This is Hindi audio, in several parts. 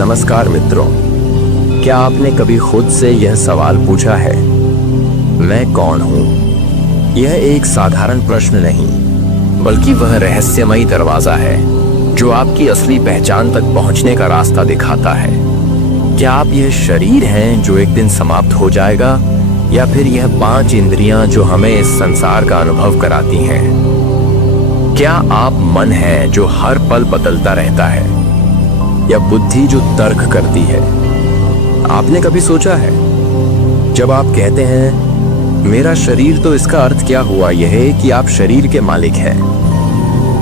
नमस्कार मित्रों, क्या आपने कभी खुद से यह सवाल पूछा है, मैं कौन हूँ? यह एक साधारण प्रश्न नहीं, बल्कि वह रहस्यमयी दरवाजा है जो आपकी असली पहचान तक पहुंचने का रास्ता दिखाता है। क्या आप यह शरीर हैं जो एक दिन समाप्त हो जाएगा, या फिर यह 5 इंद्रियां जो हमें इस संसार का अनुभव कराती हैं? क्या आप मन है जो हर पल बदलता रहता है, या बुद्धि जो तर्क करती है? आपने कभी सोचा है, जब आप कहते हैं मेरा शरीर, तो इसका अर्थ क्या हुआ यह है कि आप शरीर के मालिक हैं,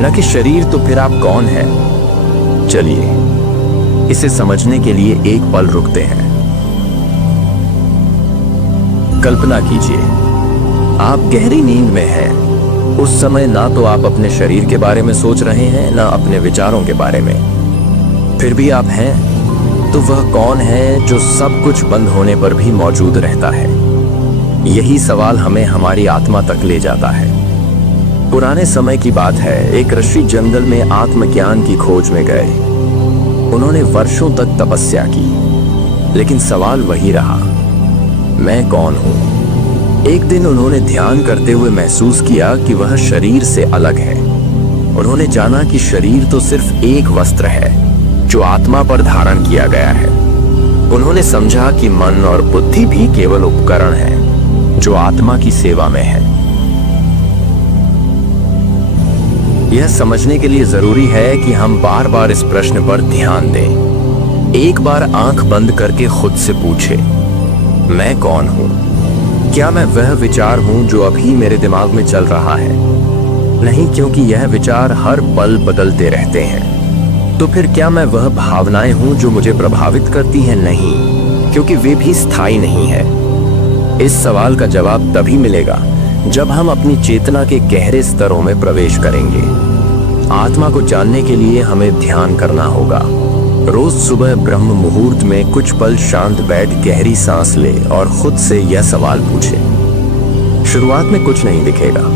न कि शरीर तो फिर आप कौन हैं? चलिए इसे समझने के लिए एक पल रुकते हैं। कल्पना कीजिए, आप गहरी नींद में हैं। उस समय ना तो आप अपने शरीर के बारे में सोच रहे हैं, ना अपने विचारों के बारे में। फिर भी आप हैं, तो वह कौन है जो सब कुछ बंद होने पर भी मौजूद रहता है? यही सवाल हमें हमारी आत्मा तक ले जाता है। पुराने समय की बात है, एक ऋषि जंगल में आत्मज्ञान की खोज में गए। उन्होंने वर्षों तक तपस्या की, लेकिन सवाल वही रहा, मैं कौन हूं? एक दिन उन्होंने ध्यान करते हुए महसूस किया कि वह शरीर से अलग है। उन्होंने जाना कि शरीर तो सिर्फ एक वस्त्र है जो आत्मा पर धारण किया गया है। उन्होंने समझा कि मन और बुद्धि भी केवल उपकरण हैं जो आत्मा की सेवा में है। यह समझने के लिए जरूरी है कि हम बार बार इस प्रश्न पर ध्यान दें। एक बार आंख बंद करके खुद से पूछे, मैं कौन हूं? क्या मैं वह विचार हूं जो अभी मेरे दिमाग में चल रहा है? नहीं, क्योंकि यह विचार हर पल बदलते रहते हैं। तो फिर क्या मैं वह भावनाएं हूं जो मुझे प्रभावित करती हैं? नहीं, क्योंकि वे भी स्थायी नहीं है। इस सवाल का जवाब तभी मिलेगा जब हम अपनी चेतना के गहरे स्तरों में प्रवेश करेंगे। आत्मा को जानने के लिए हमें ध्यान करना होगा। रोज सुबह ब्रह्म मुहूर्त में कुछ पल शांत बैठ गहरी सांस ले और खुद से यह सवाल पूछे। शुरुआत में कुछ नहीं दिखेगा,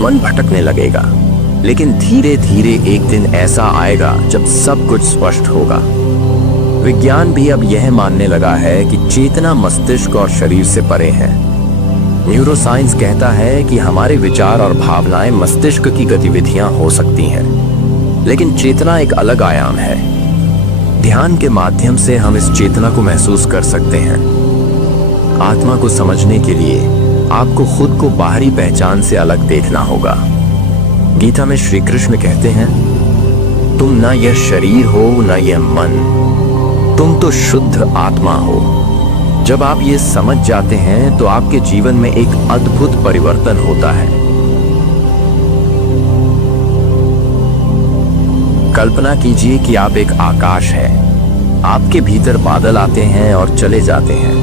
मन भटकने लगेगा, लेकिन धीरे धीरे एक दिन ऐसा आएगा जब सब कुछ स्पष्ट होगा। विज्ञान भी अब यह मानने लगा है कि चेतना मस्तिष्क और शरीर से परे है। न्यूरोसाइंस कहता है कि हमारे विचार और भावनाएं मस्तिष्क की गतिविधियां हो सकती हैं, लेकिन चेतना एक अलग आयाम है। ध्यान के माध्यम से हम इस चेतना को महसूस कर सकते हैं। आत्मा को समझने के लिए आपको खुद को बाहरी पहचान से अलग देखना होगा। गीता में श्री कृष्ण कहते हैं, तुम ना यह शरीर हो ना यह मन, तुम तो शुद्ध आत्मा हो। जब आप ये समझ जाते हैं तो आपके जीवन में एक अद्भुत परिवर्तन होता है। कल्पना कीजिए कि आप एक आकाश है। आपके भीतर बादल आते हैं और चले जाते हैं।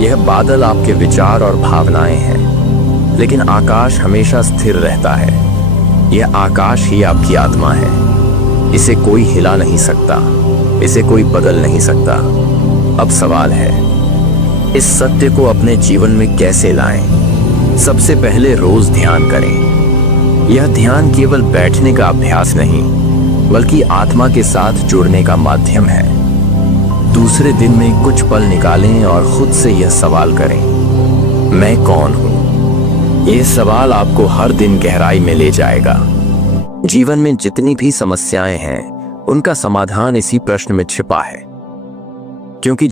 यह बादल आपके विचार और भावनाएं हैं, लेकिन आकाश हमेशा स्थिर रहता है। यह आकाश ही आपकी आत्मा है। इसे कोई हिला नहीं सकता, इसे कोई बदल नहीं सकता। अब सवाल है, इस सत्य को अपने जीवन में कैसे लाएं? सबसे पहले रोज ध्यान करें। यह ध्यान केवल बैठने का अभ्यास नहीं, बल्कि आत्मा के साथ जुड़ने का माध्यम है। दूसरे दिन में कुछ पल निकालें और खुद से यह सवाल करें, मैं कौन हूं? यह सवाल आपको हर दिन गहराई में ले जाएगा। जीवन में जितनी भी समस्याएं हैं, उनका समाधान इसी प्रश्न में छिपा है। क्योंकि